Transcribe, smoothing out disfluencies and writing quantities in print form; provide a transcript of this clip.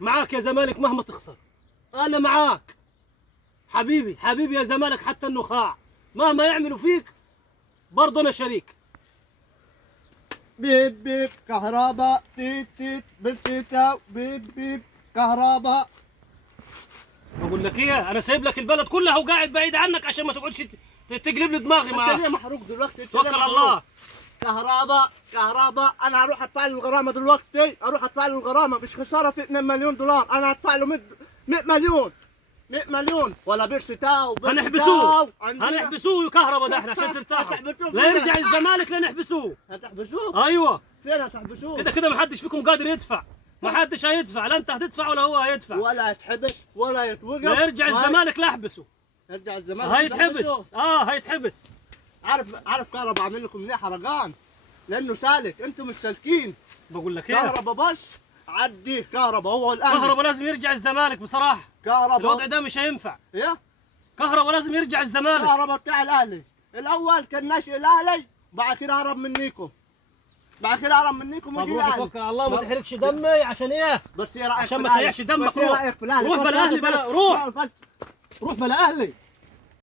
معاك يا زمالك مهما تخسر، انا معاك حبيبي يا زمالك، حتى النخاع مهما يعملوا فيك برضه انا شريك. بيب بيب كهرباء، تيت تيت بالشتاء، بيب بيب كهرباء. بقول لك ايه، انا سايب لك البلد كلها وقاعد بعيد عنك عشان ما تقعدش تقلب لي دماغي معاك. انت ليه محروق دلوقتي؟ توكل على الله. كهرباء، انا هروح ادفع له الغرامه دلوقتي، اروح ادفع له الغرامه، مش خساره في 2 مليون دولار، انا هدفع له 100 مليون ولا بيرشتاو. هنحبسوه كهرباء ده احنا عشان ترتاح، لا يرجع الزمالك لا نحبسوه. هتحبسوه؟ ايوه. فين هتحبسوه؟ كده ما حدش فيكم قادر يدفع، ما حدش هيدفع، لا انت هتدفع ولا هو هيدفع، ولا يتحبس ولا يتوقف. لا يرجع الزمالك لا احبسه. يرجع الزمالك هيتحبس. هيتحبس. عارف كهرباء عامل لكم ليه حرقان؟ لانه سالك، انتم مش سالكين. بقول لك ايه، كهرباء بس عديه، كهرباء هو الاهلي. كهرباء لازم يرجع الزمالك بصراحه، كهرباء الوضع ده مش هينفع. ايه؟ كهرباء لازم يرجع الزمالك. كهرباء بتاع الاهلي الاول كان ناشئ الاهلي، بعد كده هرب منيكم، ويجي مبروك، توكل على الله، ما تحرقش دمي. عشان ايه؟ بس ايه رايك عشان ما سيحش دمك. روح بلا اهلي، روح بلا اهلي.